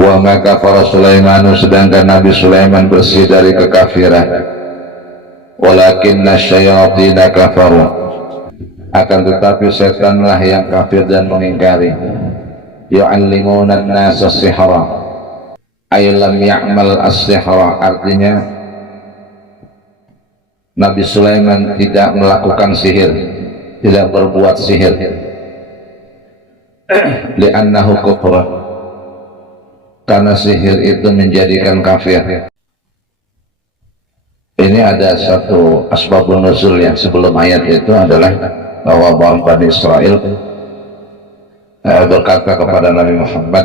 Wa ma kafara Sulaimanu, sedangkan Nabi Sulaiman bersih dari kekafiran. Walakinna syayatina kafaru, akan tetapi setanlah yang kafir dan mengingkari. Yu'allimuna an-nasa as-sihra ay lam ya'mal as-sihra, artinya Nabi Sulaiman tidak melakukan sihir, tidak berbuat sihir. Li'annahu kufr, karena sihir itu menjadikan kafir. Ini ada satu asbabun nuzul yang sebelum ayat itu adalah bahwa Bani Israel berkata kepada Nabi Muhammad,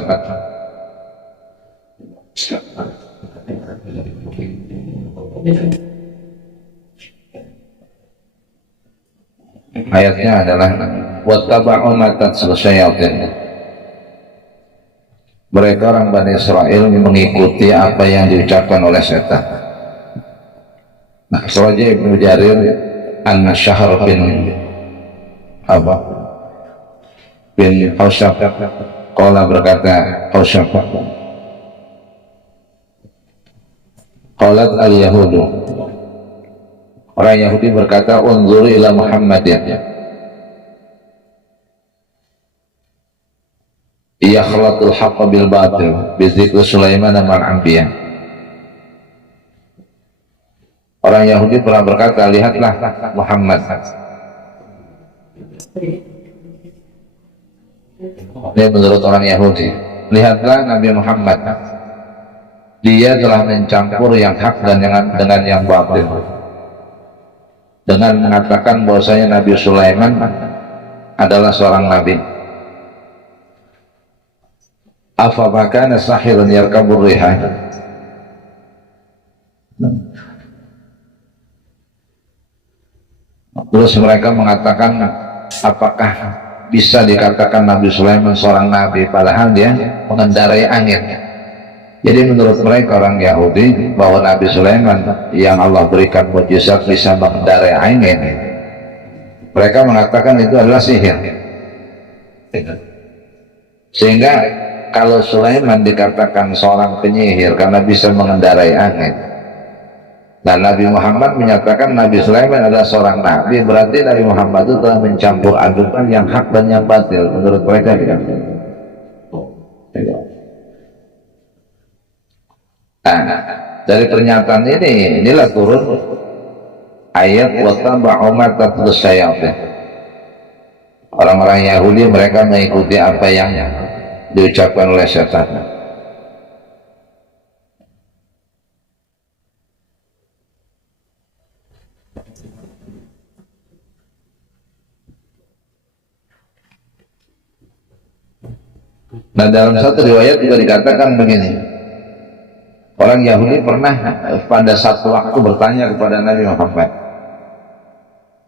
ayatnya adalah wattaba'u ma tatlu syayatin, mereka orang Bani Israel mengikuti apa yang diucapkan oleh setan. Nah, Raja Ibnu Jarir An-Syahr bin Hausyab qala, berkata Hausyab, qalat al-yahudu, orang Yahudi berkata, unzur ila Muhammadin yakhlatul haqqa bil batil bi dzikri Sulaiman wal anbiya. Orang Yahudi pernah berkata, lihatlah Muhammad, ini menurut orang Yahudi, lihatlah Nabi Muhammad, dia telah mencampur yang hak dan dengan yang batil, dengan mengatakan bahwasanya Nabi Sulaiman adalah seorang nabi. Afa makana sahirun yarkabur riha, terus mereka mengatakan, apakah bisa dikatakan Nabi Sulaiman seorang nabi padahal dia mengendarai angin. Jadi menurut mereka orang Yahudi bahwa Nabi Sulaiman yang Allah berikan mukjizat bisa mengendarai angin, mereka mengatakan itu adalah sihir. Sehingga kalau Sulaiman dikatakan seorang penyihir karena bisa mengendarai angin, dan Nabi Muhammad menyatakan Nabi Sulaiman adalah seorang nabi, berarti Nabi Muhammad itu telah mencampur adukan yang hak dan yang batil menurut mereka. Nah, dari pernyataan inilah turun ayat wattaba'u ma tatlu syayatin. Orang-orang Yahudi mereka mengikuti apa yang diucapkan oleh setan. Nah, dalam satu riwayat juga dikatakan begini, orang Yahudi pernah pada satu waktu bertanya kepada Nabi Muhammad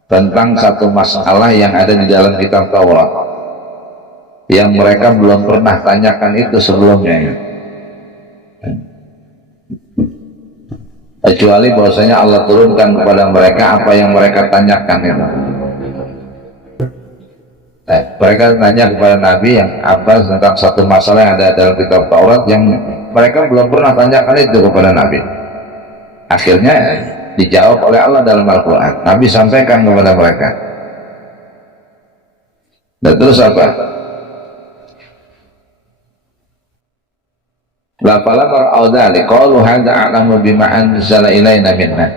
tentang satu masalah yang ada di dalam kitab Taurat yang mereka belum pernah tanyakan itu sebelumnya, kecuali bahwasanya Allah turunkan kepada mereka apa yang mereka tanyakan itu. Mereka tanya kepada Nabi yang apa tentang satu masalah yang ada dalam kitab Taurat yang mereka belum pernah tanyakan itu kepada Nabi. Akhirnya dijawab oleh Allah dalam Al-Quran. Nabi sampaikan kepada mereka. Dan terus apa? La falamma ra'aw dzalik qalu hadza a'lamu bima anzala ilaina minna.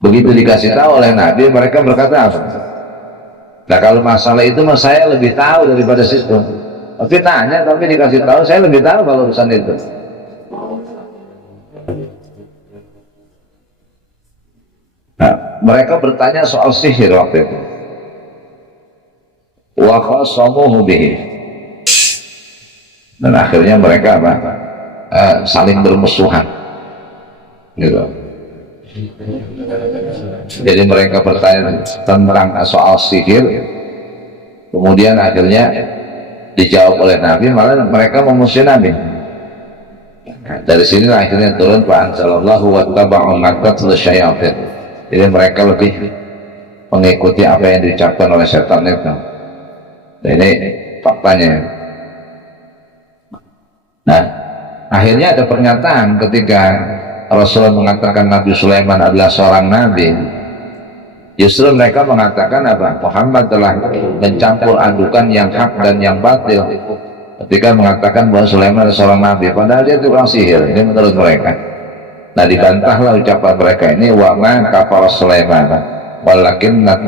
Begitu dikasih tahu oleh Nabi, mereka berkata apa? Nah, kalau masalah itu mas saya lebih tahu daripada situ. Tapi nanya, tapi dikasih tahu, saya lebih tahu kalau urusan itu. Nah, mereka bertanya soal sihir waktu itu. Wa khasamuhu bihi. Dan akhirnya mereka apa? Saling bermusuhan. Gitu. Jadi mereka bertanya tentang soal sihir, kemudian akhirnya dijawab oleh Nabi, malah mereka memusuhi Nabi. Dari sini akhirnya turun fa'anzalallahu wattaba'u ma tatlu syayatin. Jadi mereka lebih mengikuti apa yang diucapkan oleh setan itu. Nah, ini faktanya. Nah, akhirnya ada pernyataan ketika Rasulullah mengatakan Nabi Sulaiman adalah seorang nabi, justru mereka mengatakan apa? Muhammad telah mencampur adukan yang hak dan yang batil ketika mengatakan bahwa Sulaiman adalah seorang nabi, padahal dia tukang sihir. Ini menurut mereka. Nah, dibantahlah ucapan mereka ini, wa ma kafara Sulaiman walakinna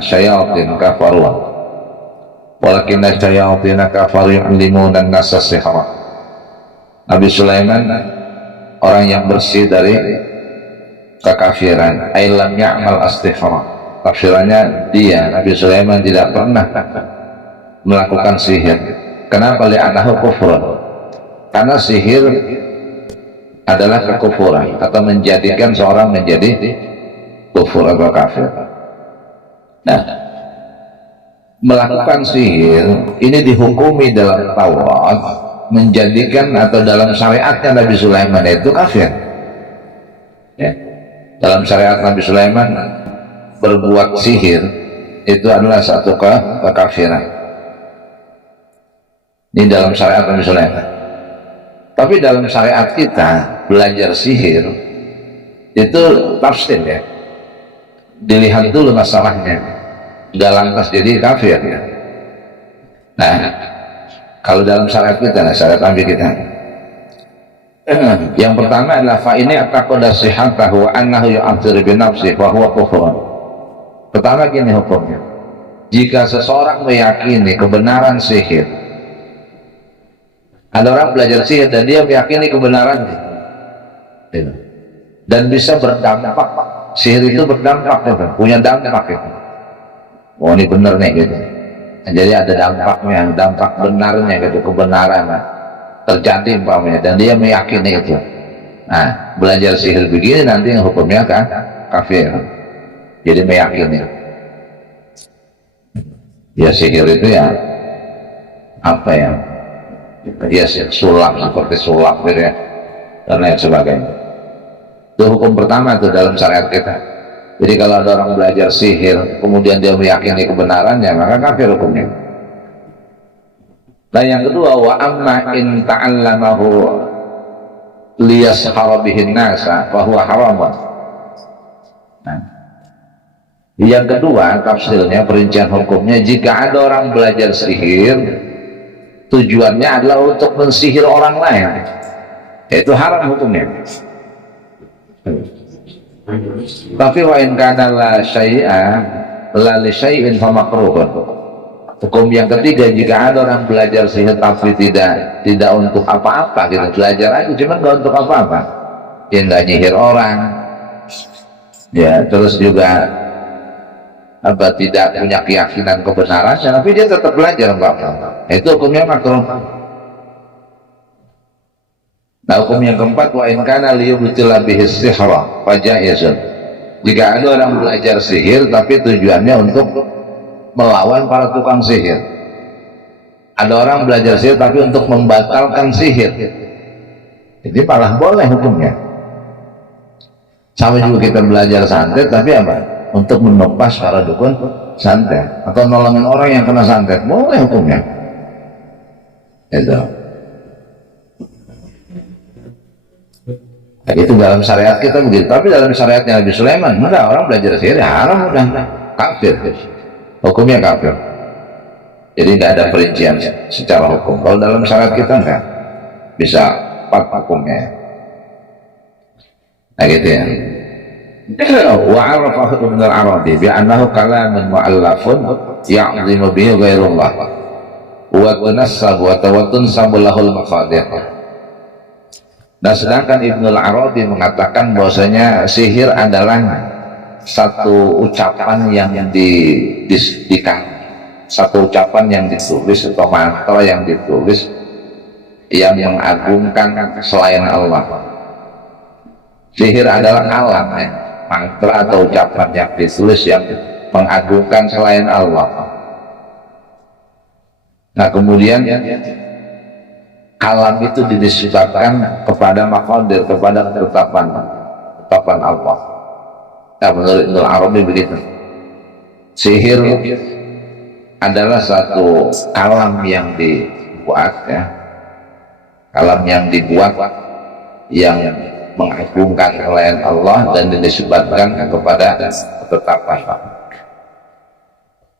syayatin kafaru walakinna syayatin kafaru yu'allimuna an-nasa sihra. Nabi Sulaiman orang yang bersih dari kekafiran, ailam ya'mal astihra. Tafsirannya, dia Nabi Sulaiman tidak pernah melakukan sihir. Kenapa? Li'annahu kufrun, karena sihir adalah kekufuran atau menjadikan seorang menjadi kufur atau kafir. Nah, melakukan sihir ini dihukumi dalam Taurat menjadikan atau dalam syariatnya Nabi Sulaiman itu kafir. Ya. Dalam syariat Nabi Sulaiman berbuat sihir itu adalah satu kekafiran. Ini dalam syariat Nabi Sulaiman. Tapi dalam syariat kita belajar sihir itu tafsir ya. Dilihat dulu masalahnya, nggak lantas jadi kafir ya. Nah, kalau dalam syariat kita, nah syariat Nabi kita, yang pertama adalah fa ini aqada sihhatahu wa annahu yu'athiru bi nafsihi wa huwa kufrun. Pertama gini hukumnya, jika seseorang meyakini kebenaran sihir, ada orang belajar sihir dan dia meyakini kebenaran dan bisa berdampak, sihir itu berdampak, punya dampak gitu. Oh, ini benar nih gitu. Nah, jadi ada dampaknya, dampak benarnya gitu, kebenaran terjadi umpamanya, dan dia meyakini itu. Nah, belajar sihir begini nanti hukumnya kan kafir. Jadi meyakini. Ya sihir itu ya apa ya? Ya sulap, seperti sulap gitu ya, dan lain sebagainya. Itu hukum pertama itu dalam syariat kita. Jadi kalau ada orang belajar sihir kemudian dia meyakini kebenarannya, maka kafir hukumnya. Dan yang kedua, wa amma in ta'allamahu liyashara bihin nasa fa huwa haramun. Nah, yang kedua tafsirnya, perincian hukumnya, jika ada orang belajar sihir tujuannya adalah untuk mensihir orang lain, itu haram hukumnya. Tapi wa in kana la syai'a la li syai'in fa makruhun. Hukum yang ketiga, jika ada orang belajar sihir tapi tidak untuk apa-apa gitu, belajar aja cuma nggak untuk apa-apa, ya nggak nyihir orang ya, terus juga apa, tidak punya keyakinan kebenarannya, tapi dia tetap belajar apa-apa, itu hukumnya makruh. Nah, hukum yang keempat, wa in kana liyubtila bihi sihra fajaizun. Jika ada orang belajar sihir tapi tujuannya untuk melawan para tukang sihir. Ada orang belajar sihir tapi untuk membatalkan sihir, jadi malah boleh hukumnya. Sama juga kita belajar santet tapi apa? Untuk menumpas para dukun santet atau nolongin orang yang kena santet, boleh hukumnya. Itu. Nah, itu dalam syariat kita begitu. Tapi dalam syariatnya Nabi Sulaiman, enggak, orang belajar sihir haram, udah kafir, hukumnya kafir. Jadi tidak ada perincian secara hukum. Kalau dalam syariat kita enggak, bisa 4 hukumnya. Nah gitu ya. Wa arafa Ibn al-Arabi bi annahu kalamun mu'allafun ya'zimu bihi ghairullah wa tunassabu wa tunsabu lahul maqadir. Nah, sedangkan Ibnu al-Arabi mengatakan bahwasanya sihir adalah satu ucapan yang satu ucapan yang ditulis atau mantra yang ditulis yang mengagungkan selain Allah. Sihir adalah alat ya, mantra atau ucapan yang ditulis yang mengagungkan selain Allah. Nah, kemudian kalam itu dinisbatkan kepada maqadir, kepada ketetapan Allah. Nah, menurut Ibnu Arabi begitu. Sihir adalah satu kalam yang dibuat ya, kalam yang dibuat yang mengagungkan selain Allah dan dinisbatkan kepada ketetapan,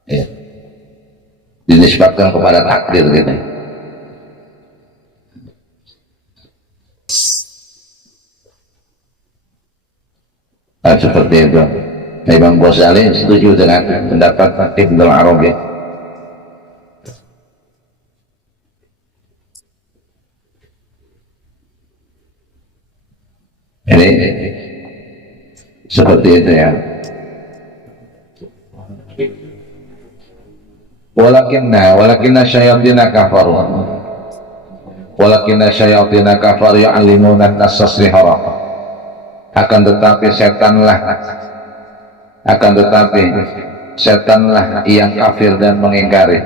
ya, dinisbatkan kepada takdir gitu. Nah, seperti itu. Imam Ghazali setuju dengan pendapat Ibnu Arabi. Ini seperti itu ya. Walakinna syayatina kafaru. Walakinna syayatina kafaru ya'allimuna an-nasa sihra. Akan tetapi setanlah yang kafir dan mengingkari.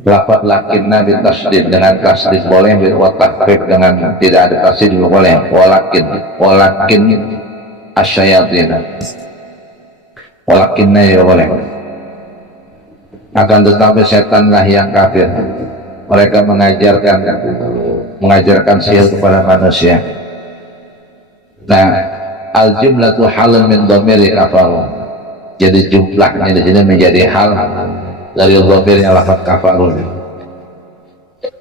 Lafaz lakinna bitasdid dengan tasdid boleh, wa tahqiq dengan tidak ada tasdid boleh. Walakin asyayatin, walakinna ya boleh. Akan tetapi setanlah yang kafir, mereka mengajarkan sihir kepada manusia. Nah, al jumlatu halun min dhamiri kafaru. Jadi jumlahnya di sini menjadi hal dari dhamirnya lafaz kafarun.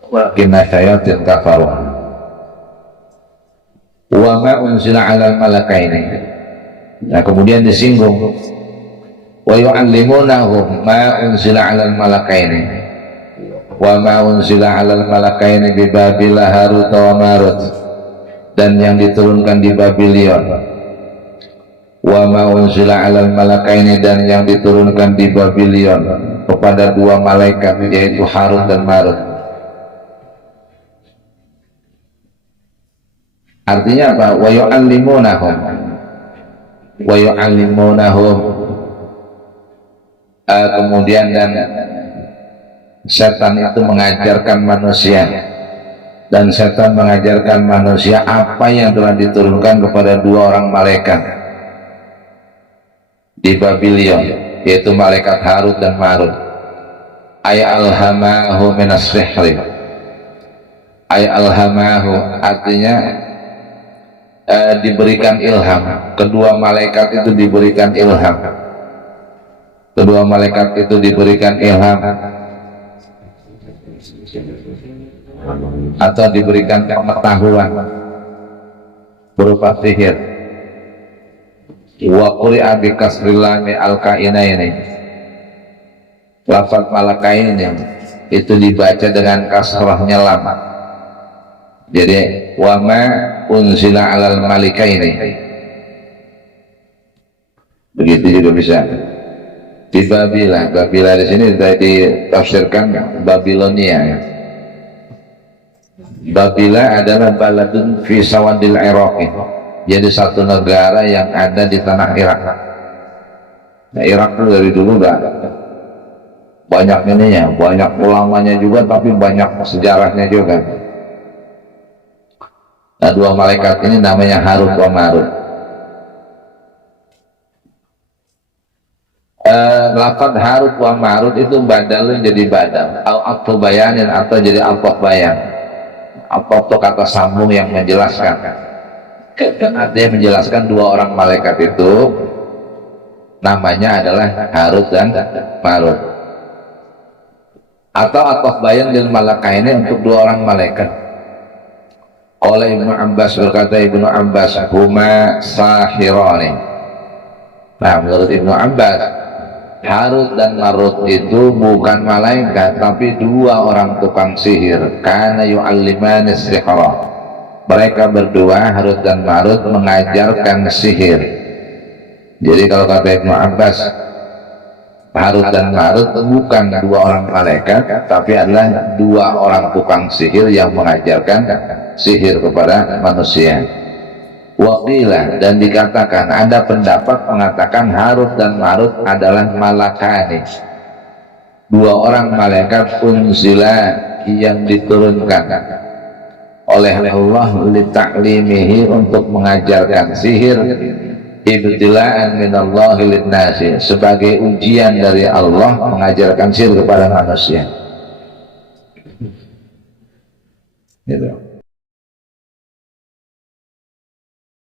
Walakinna syayatin kafaru. Wa ma unzila 'alal malakaini. Nah, kemudian disinggung wa yu'allimunahum ma unzila 'alal malakaini. Wa ma unzila 'alal malakaini bi Babil Harut wa Marut, dan yang diturunkan di Babylon. Wa ma unzila 'alal malakaini, dan yang diturunkan di Babylon kepada dua malaikat yaitu Harut dan Marut. Artinya apa? Wa yu'allimunahum, wa yu'allimunahum, kemudian dan setan itu mengajarkan manusia, dan setan mengajarkan manusia apa yang telah diturunkan kepada dua orang malaikat di Babylon, yaitu malaikat Harut dan Marut. Ay alhamahu minas sihri. Ay alhamahu artinya diberikan ilham. Kedua malaikat itu diberikan ilham. Kedua malaikat itu diberikan ilham atau diberikan pengetahuan berupa sihir. Wa quri'a bi kasril lam al-kainaini. Lafaz malakaini itu dibaca dengan kasrahnya lam. Jadi wa ma unzila 'alal malikaini. Begitu juga bisa. Di Babila di sini ditafsirkan Babilonia. Babila adalah baladun fi sawadil Iraqi, jadi satu negara yang ada di tanah Irak. Nah, Irak itu dari dulu banyak ininya, banyak ulamanya juga, tapi banyak sejarahnya juga. Nah, dua malaikat ini namanya Harut wa Marut. Lafaz Harut wa Marut itu badalun jadi badal, atau bayanin atau jadi alqaf bayan. Apa itu kata sambung yang menjelaskan, artinya menjelaskan dua orang malaikat itu namanya adalah Harut dan Marut. Atau ataf bayan lil malakaini untuk dua orang malaikat. Oleh Ibnu Abbas, berkata Ibnu Abbas, huma sahirani. Nah, menurut Ibnu Abbas, Harut dan Marut itu bukan malaikat, tapi dua orang tukang sihir. Kana yu'allimani sihra. Mereka berdua, Harut dan Marut, mengajarkan sihir. Jadi kalau kata Ibnu Abbas, Harut dan Marut bukan dua orang malaikat, tapi adalah dua orang tukang sihir yang mengajarkan sihir kepada manusia. Waqilah, dan dikatakan, ada pendapat mengatakan Harut dan Marut adalah malakani, dua orang malaikat unzila yang diturunkan oleh Allah li ta'limihi, untuk mengajarkan sihir, ibtila'an minallahi linnasi, sebagai ujian dari Allah mengajarkan sihir kepada manusia. gitu.